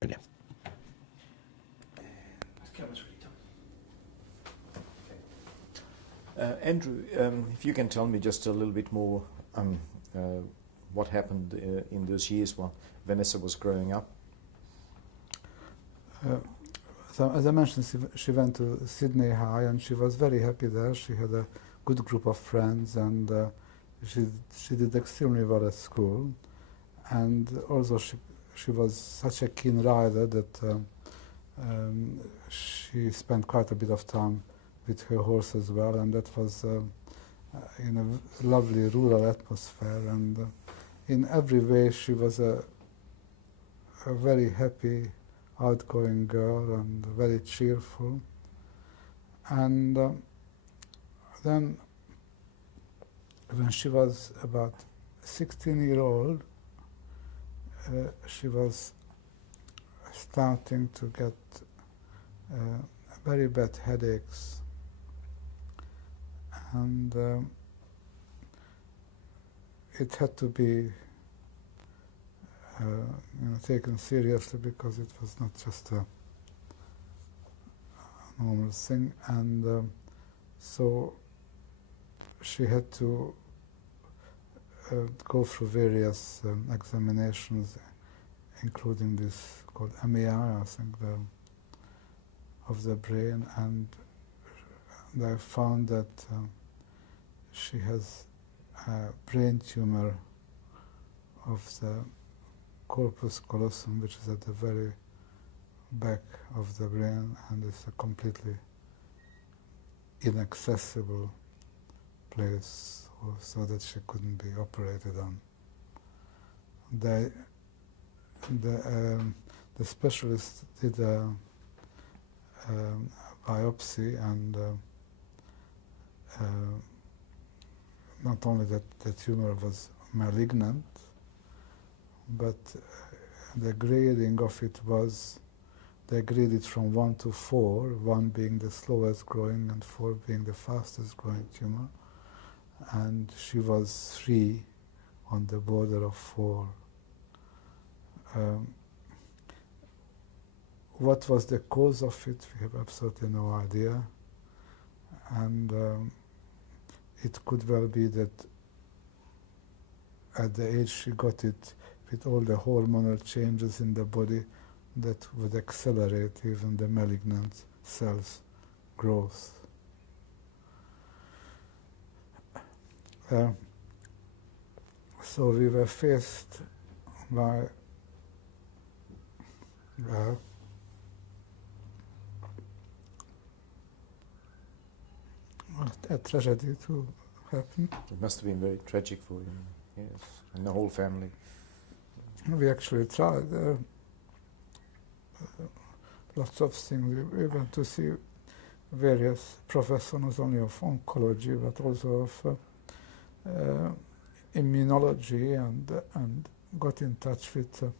Brilliant. Andrew, if you can tell me just a little bit more what happened in those years while Vanessa was growing up. So as I mentioned, she went to Sydney High and she was very happy there. She had a good group of friends and she did extremely well at school. And also she was such a keen rider that she spent quite a bit of time with her horse as well, and that was in a lovely rural atmosphere. And in every way she was a very happy, outgoing girl and very cheerful. And then when she was about 16-year-old, she was starting to get very bad headaches, and it had to be taken seriously because it was not just a normal thing. And so she had to go through various examinations, including this called MRI, I think, of the brain, and they found that she has a brain tumor of the corpus callosum, which is at the very back of the brain, and it's a completely inaccessible place, so that she couldn't be operated on. The specialist did a biopsy, and not only that the tumor was malignant, but the grading of it was, they graded from 1 to 4, 1 being the slowest growing and 4 being the fastest growing tumor, and she was 3 on the border of 4. What was the cause of it? We have absolutely no idea, and it could well be that at the age she got it, with all the hormonal changes in the body, that would accelerate even the malignant cells' growth. So we were faced by a tragedy to happen. It must have been very tragic for you, yes, and the whole family. We actually tried lots of things. We went to see various professors, not only of oncology, but also of immunology, and got in touch with a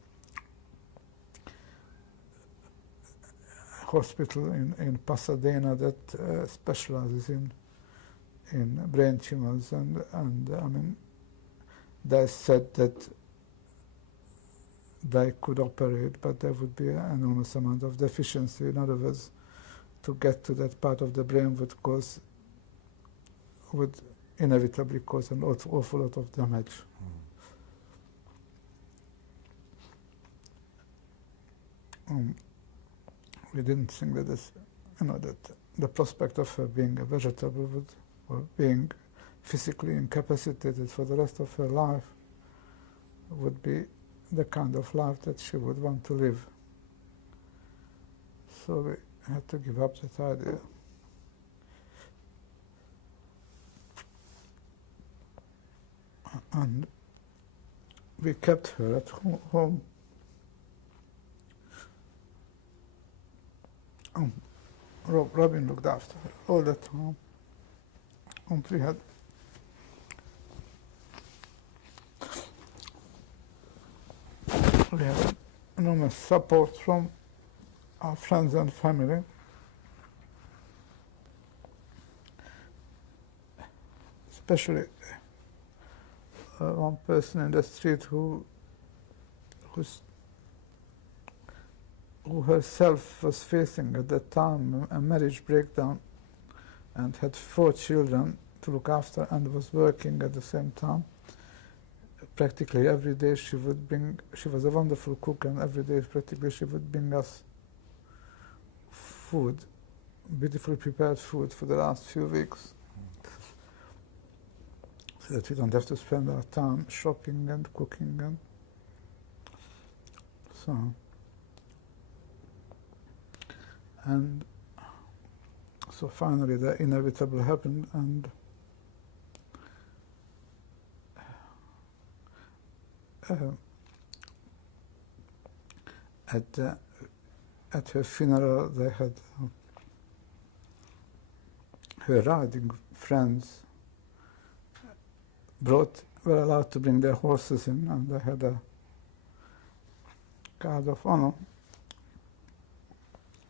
hospital in Pasadena that specializes in brain tumors, and I mean, they said that they could operate, but there would be an enormous amount of deficiency. In other words, to get to that part of the brain would inevitably cause an awful lot of damage. We didn't think that that the prospect of her being a vegetable or being physically incapacitated for the rest of her life would be the kind of life that she would want to live. So we had to give up that idea. And we kept her at home. Robin looked after her all the time. And we had enormous support from our friends and family. Especially one person in the street who who herself was facing at that time a marriage breakdown and had 4 children to look after and was working at the same time. Practically every day she was a wonderful cook, and every day practically she would bring us food, beautifully prepared food for the last few weeks, so that we don't have to spend our time shopping and cooking. And so finally the inevitable happened, and at her funeral they had her riding friends were allowed to bring their horses in, and they had a guard of honor,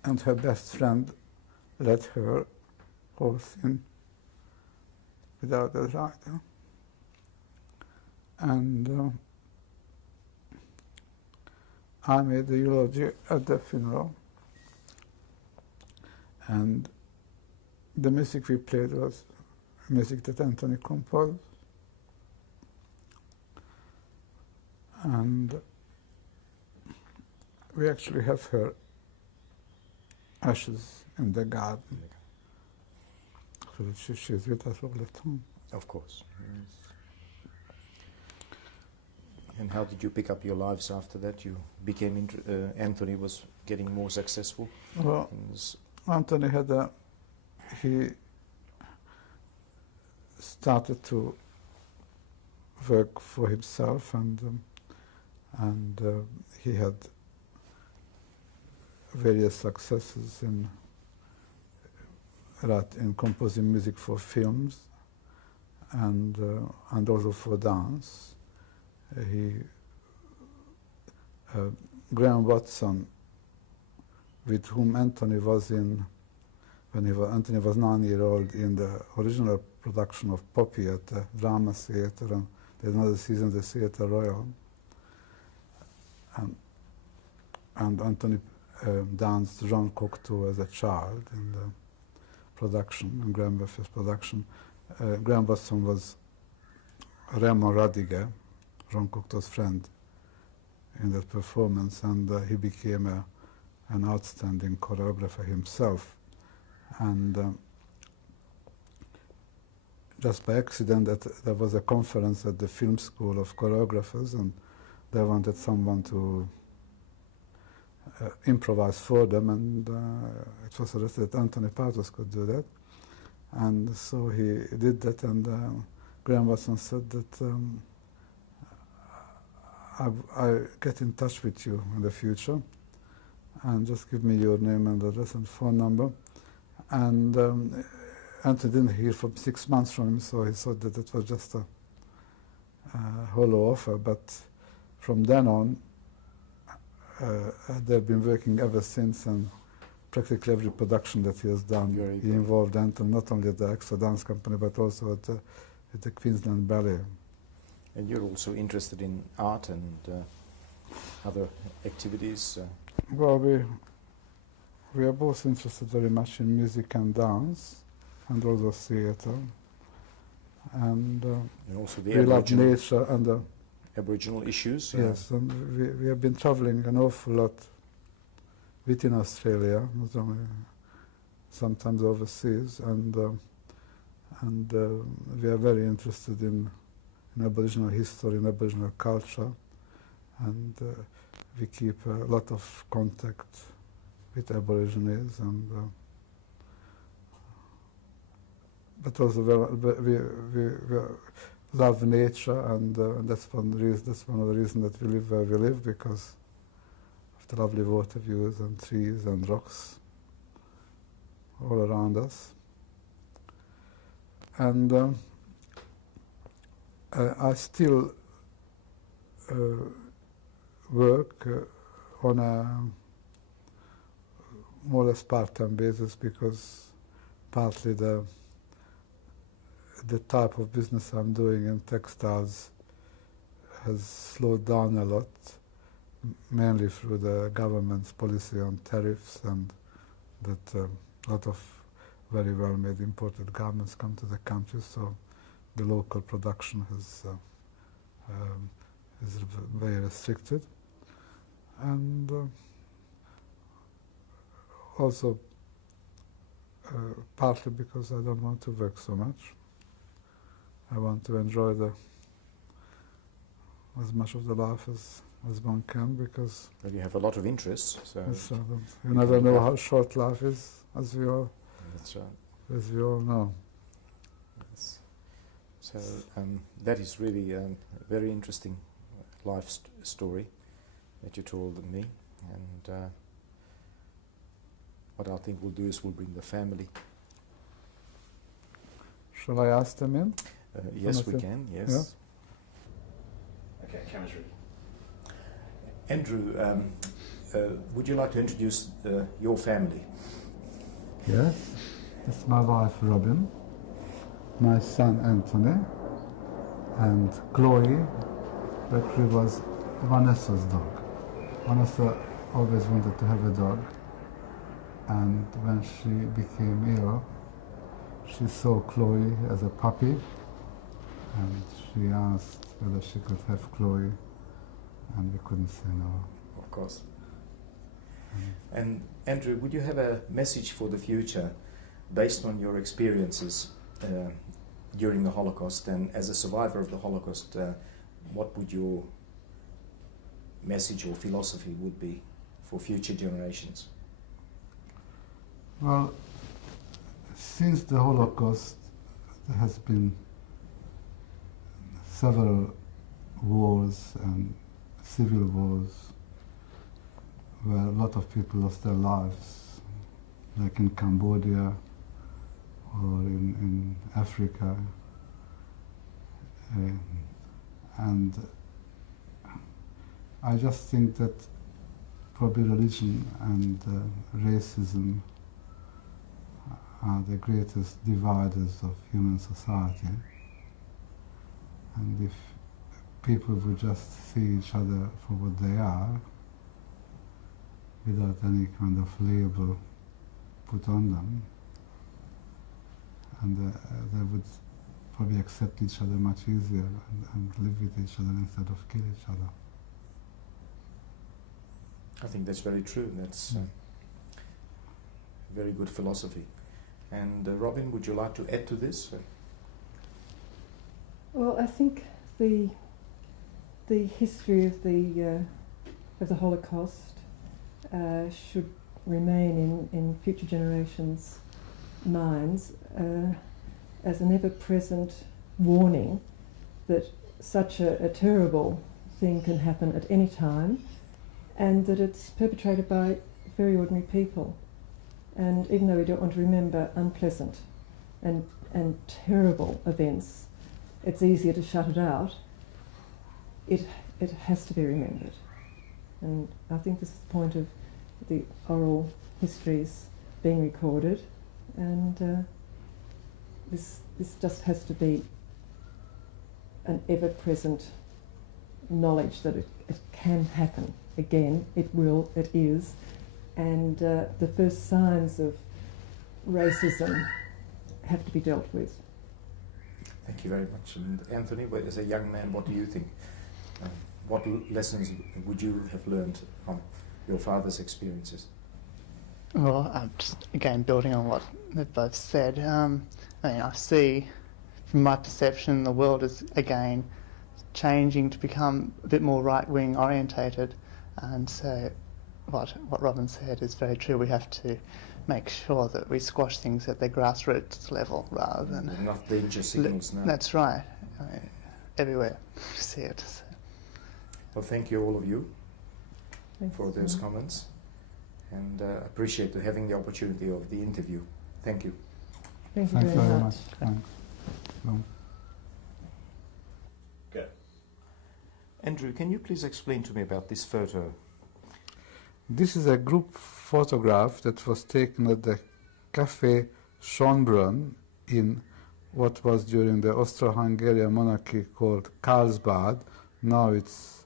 and her best friend let her horse in without a rider. And I made the eulogy at the funeral, and the music we played was music that Anthony composed. And we actually have her ashes in the garden, so that she's with us all the time. Of course. And how did you pick up your lives after that? You became Anthony was getting more successful. Well, Anthony he started to work for himself, and he had various successes in composing music for films and also for dance. Graham Watson, with whom Anthony was in, Anthony was 9-year-old, in the original production of Poppy at the Drama Theatre, and there's another season of the Theatre Royal. And Anthony danced Jean Cocteau as a child in the production, in Graham Wattson's production. Graham Watson was Raymond Radiger, Jean Cocteau's friend, in that performance, and he became an outstanding choreographer himself. And just by accident, there was a conference at the film school of choreographers, and they wanted someone to improvise for them, and it was suggested that Anthony Partos could do that. And so he did that, and Graham Watson said that I get in touch with you in the future, and just give me your name and address and phone number. And Anthony didn't hear for 6 months from him, so he thought that it was just a hollow offer. But from then on, they've been working ever since, and practically every production that he has done, he involved Anthony, not only at the Extra Dance Company, but also at the Queensland Ballet. And you're also interested in art and other activities? Well, we are both interested very much in music and dance, and also theatre. And also the we love nature and Aboriginal issues. Yes, and we have been travelling an awful lot within Australia, not only sometimes overseas, and we are very interested in Aboriginal history and Aboriginal culture, and we keep a lot of contact with Aborigines, and but also we love nature, and that's one of the reasons that we live where we live, because of the lovely water views and trees and rocks all around us. And I still work on a more or less part-time basis, because partly the type of business I'm doing in textiles has slowed down a lot, mainly through the government's policy on tariffs, and that a lot of very well-made imported garments come to the country, so the local production is very restricted. And also partly because I don't want to work so much. I want to enjoy as much of the life as one can, because Well, you have a lot of interests, so you never know how short life is, as we all know. Yes. So that is really a very interesting life story that you told me, and what I think we'll do is we'll bring the family. Shall I ask them in? Yes, we can, yes. Yeah. Okay, camera's ready. Andrew, would you like to introduce your family? Yes, it's my wife Robin, my son Anthony, and Chloe, actually was Vanessa's dog. Vanessa always wanted to have a dog, and when she became ill, she saw Chloe as a puppy, and she asked whether she could have Chloe, and we couldn't say no. Of course. And Andrew, would you have a message for the future based on your experiences during the Holocaust, and as a survivor of the Holocaust, what would your message or philosophy would be for future generations? Well, since the Holocaust, there has been several wars and civil wars where a lot of people lost their lives, like in Cambodia or in Africa. And I just think that probably religion and racism are the greatest dividers of human society. And if people would just see each other for what they are, without any kind of label put on them, and they would probably accept each other much easier and live with each other instead of kill each other. I think that's very true. That's very good philosophy. And Robin, would you like to add to this? Well, I think the history of the Holocaust should remain in future generations' minds as an ever-present warning that such a terrible thing can happen at any time, and that it's perpetrated by very ordinary people. And even though we don't want to remember unpleasant and terrible events, it's easier to shut it out. It has to be remembered. And I think this is the point of the oral histories being recorded, and this just has to be an ever-present knowledge that it can happen again. It will, it is, and the first signs of racism have to be dealt with. Thank you very much. And Anthony, as a young man, what do you think? What lessons would you have learned from your father's experiences? Well, just again building on what they've both said. I mean, I see, from my perception, the world is again changing to become a bit more right-wing orientated, and so what Robin said is very true. We have to make sure that we squash things at the grassroots level rather than enough danger signals now. That's right. I mean, everywhere you see it. So. Well, thank you all of you Thanks. for those comments, and appreciate having the opportunity of the interview. Thank you. Thank you Thanks very very much. much. Thanks. Well, Go. Andrew, can you please explain to me about this photo? this is a group photograph that was taken at the Café Schönbrunn in what was during the Austro-Hungarian monarchy called Karlsbad. Now it's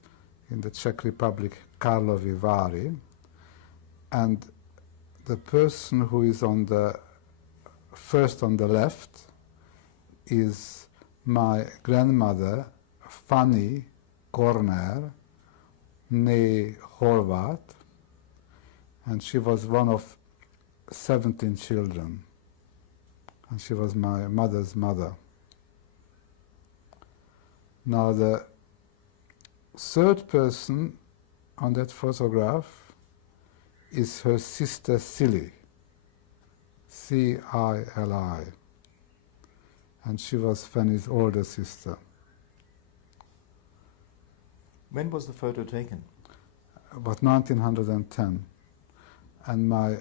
in the Czech Republic, Karlovy Vary, and the person who is on the first on the left is my grandmother, Fanny Korner, née Horvat, and she was one of 17 children, and she was my mother's mother. Now the third person on that photograph is her sister Cili, C-I-L-I, and she was Fanny's older sister. When was the photo taken? About 1910. And my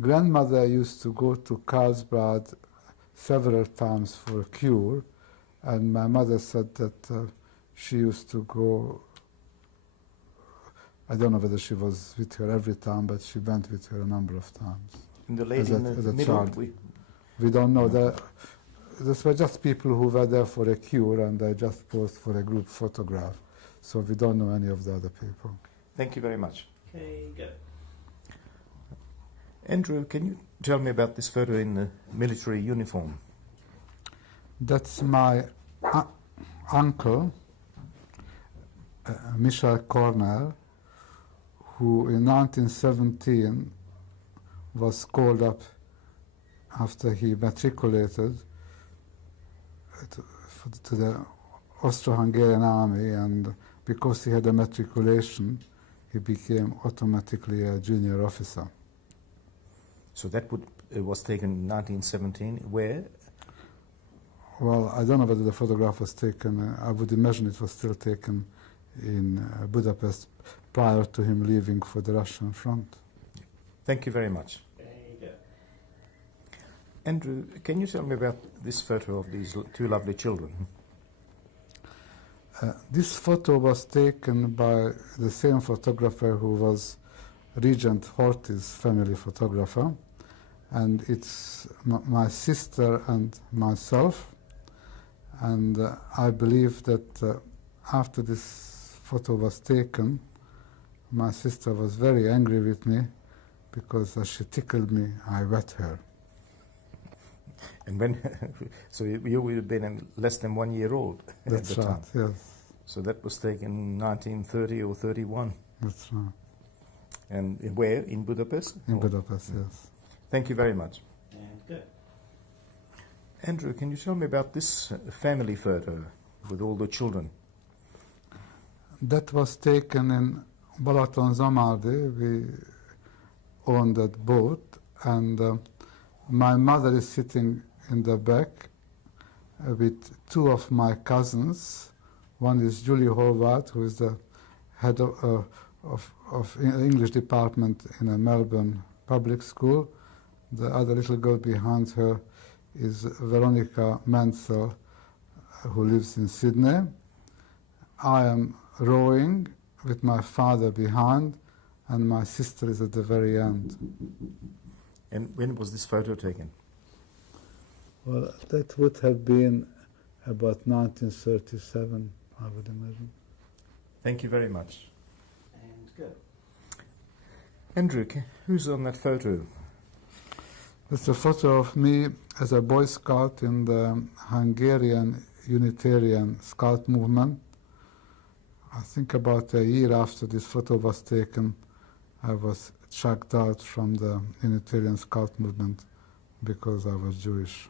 grandmother used to go to Carlsbad several times for a cure, and my mother said that she used to go, I don't know whether she was with her every time, but she went with her a number of times. And the lady in as the a middle? child. We don't know. These were just people who were there for a cure, and they just posed for a group photograph. So we don't know any of the other people. Thank you very much. Okay, go. Andrew, can you tell me about this photo in the military uniform? That's my uncle, Michel Cornell, who in 1917 was called up after he matriculated to the Austro-Hungarian army, and because he had a matriculation, he became automatically a junior officer. So that was taken in 1917. Where? Well, I don't know whether the photograph was taken, I would imagine it was still taken in Budapest prior to him leaving for the Russian front. Thank you very much. There you go. Andrew, can you tell me about this photo of these two lovely children? This photo was taken by the same photographer who was Regent Horthy's family photographer, and it's my sister and myself, and I believe that after this photo was taken, my sister was very angry with me because as she tickled me, I wet her. And when, so you would have been less than 1 year old That's at the right, time. yes. So that was taken in 1930 or 31. That's right. And where? In Budapest? In Or- Budapest, yes. Thank you very much. And go. Andrew, can you tell me about this family photo with all the children? That was taken in Balaton-Zamardi. We owned that boat, and my mother is sitting in the back with two of my cousins. One is Julie Horvath, who is the head of English department in a Melbourne public school. The other little girl behind her is Veronica Mansell, who lives in Sydney. I am rowing with my father behind, and my sister is at the very end. And when was this photo taken? Well, that would have been about 1937, I would imagine. Thank you very much. And go. Andrew, who's on that photo? It's a photo of me as a Boy Scout in the Hungarian Unitarian Scout movement. I think about a year after this photo was taken, I was chucked out from the Unitarian Scout movement because I was Jewish.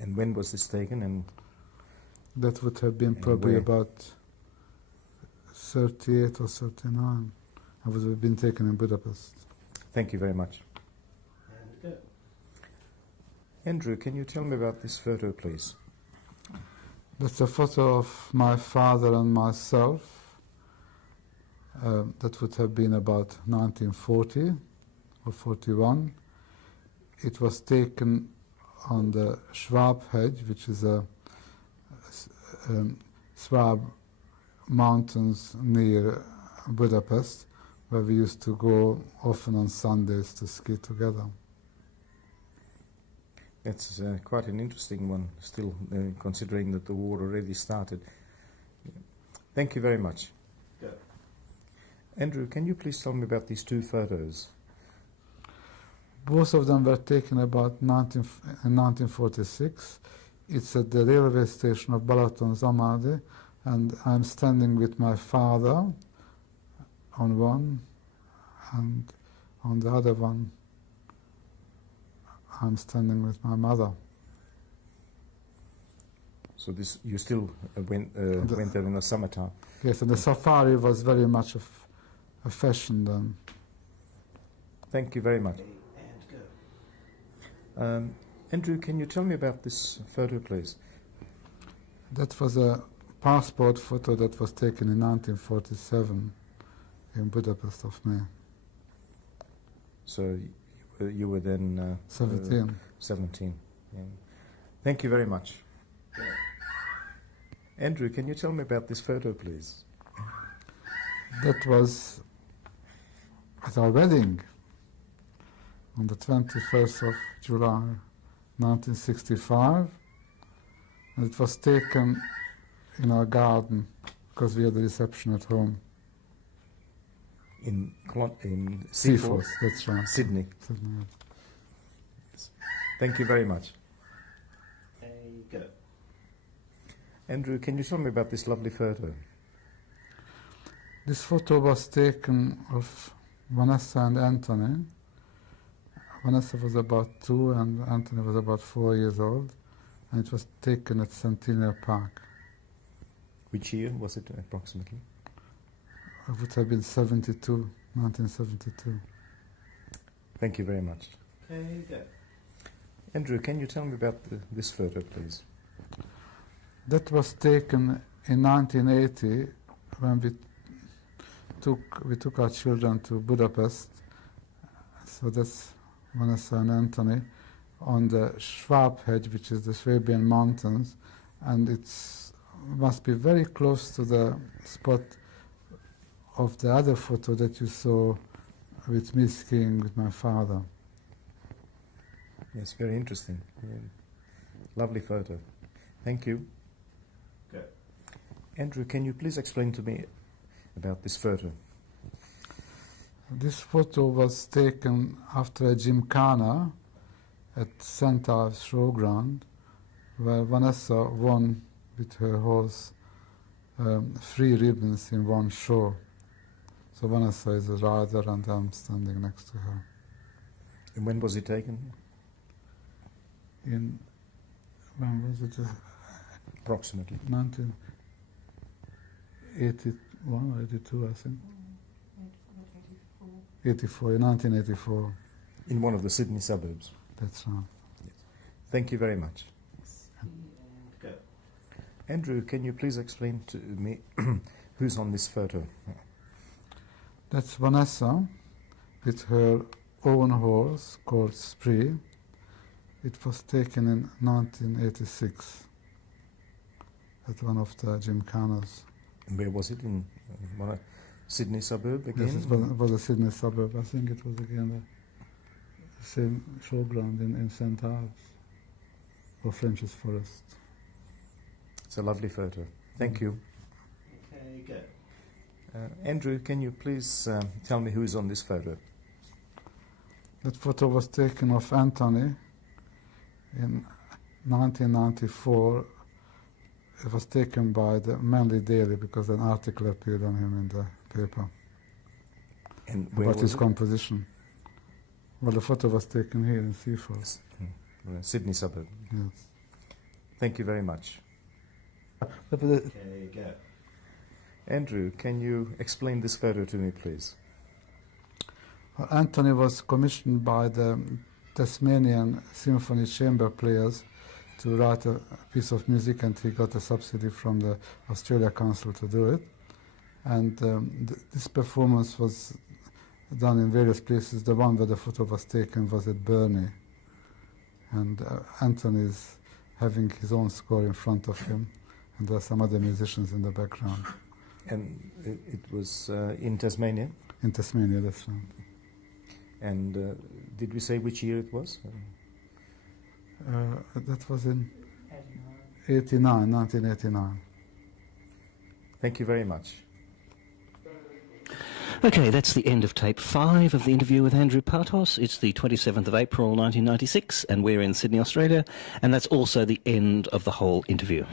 And when was this taken? And That would have been And probably where? about 38 or 39. I would have been taken in Budapest. thank you very much. And go. Andrew, can you tell me about this photo, please? That's a photo of my father and myself. That would have been about 1940 or 41. It was taken on the Schwab Hedge, which is a Schwab Mountains near Budapest, where we used to go often on Sundays to ski together. That's quite an interesting one, still, considering that the war already started. Thank you very much. Go. Andrew, can you please tell me about these two photos? Both of them were taken about in 1946. It's at the railway station of Balaton-Zamadi, and I'm standing with my father on one, and on the other one I'm standing with my mother. So this you still went there in the summertime. Yes, and the safari was very much a fashion then. Thank you very much. And go. Andrew, can you tell me about this photo, please? That was a passport photo that was taken in 1947 in Budapest of me. So you were then 17. 17. Yeah. Thank you very much. Go. Andrew, can you tell me about this photo, please? That was at our wedding on the 21st of July 1965. And it was taken in our garden because we had a reception at home. In Seaforth, that's right. Sydney. Sydney. Thank you very much. And go. Andrew, can you tell me about this lovely photo? This photo was taken of Vanessa and Anthony. Vanessa was about 2 and Anthony was about 4 years old, and it was taken at Centennial Park. Which year was it approximately? It would have been 1972. Thank you very much. And go. Andrew, can you tell me about this photo, please? That was taken in 1980 when we took our children to Budapest. So that's Vanessa and Anthony on the Schwabhead, which is the Swabian Mountains, and it must be very close to the spot of the other photo that you saw with me skiing with my father. Yes, very interesting. Yeah. Lovely photo. Thank you. Go. Andrew, can you please explain to me about this photo? This photo was taken after a gymkhana at St. Ives Showground, where Vanessa won with her horse 3 ribbons in one show. So Vanessa is a rider and I'm standing next to her. And when was it taken? When was it? Approximately. 1981 or 82, I think. 1984. In one of the Sydney suburbs. That's right. Thank you very much. And go. Andrew, can you please explain to me who's on this photo? That's Vanessa with her own horse called Spree. It was taken in 1986 at one of the gymkhanas. And where was it? In one Sydney suburb again? Yes, it was a Sydney suburb. I think it was again the same showground in St. Ives or French's Forest. It's a lovely photo. Thank you. Okay, go. Andrew, can you please tell me who's on this photo? That photo was taken of Anthony in 1994. It was taken by the Manly Daily because an article appeared on him in the paper And where about his was it? composition. Well, the photo was taken here in Seaforth. Sydney suburb. Yes. Thank you very much. Okay, go. Andrew, can you explain this photo to me, please? Anthony was commissioned by the Tasmanian Symphony Chamber Players to write a piece of music, and he got a subsidy from the Australia Council to do it. And this performance was done in various places. The one where the photo was taken was at Burnie. And Anthony is having his own score in front of him, and there are some other musicians in the background. And it was in Tasmania? In Tasmania, that's right. And did we say which year it was? That was in 1989. Thank you very much. Okay, that's the end of tape 5 of the interview with Andrew Partos. It's the 27th of April 1996 and we're in Sydney, Australia, and that's also the end of the whole interview.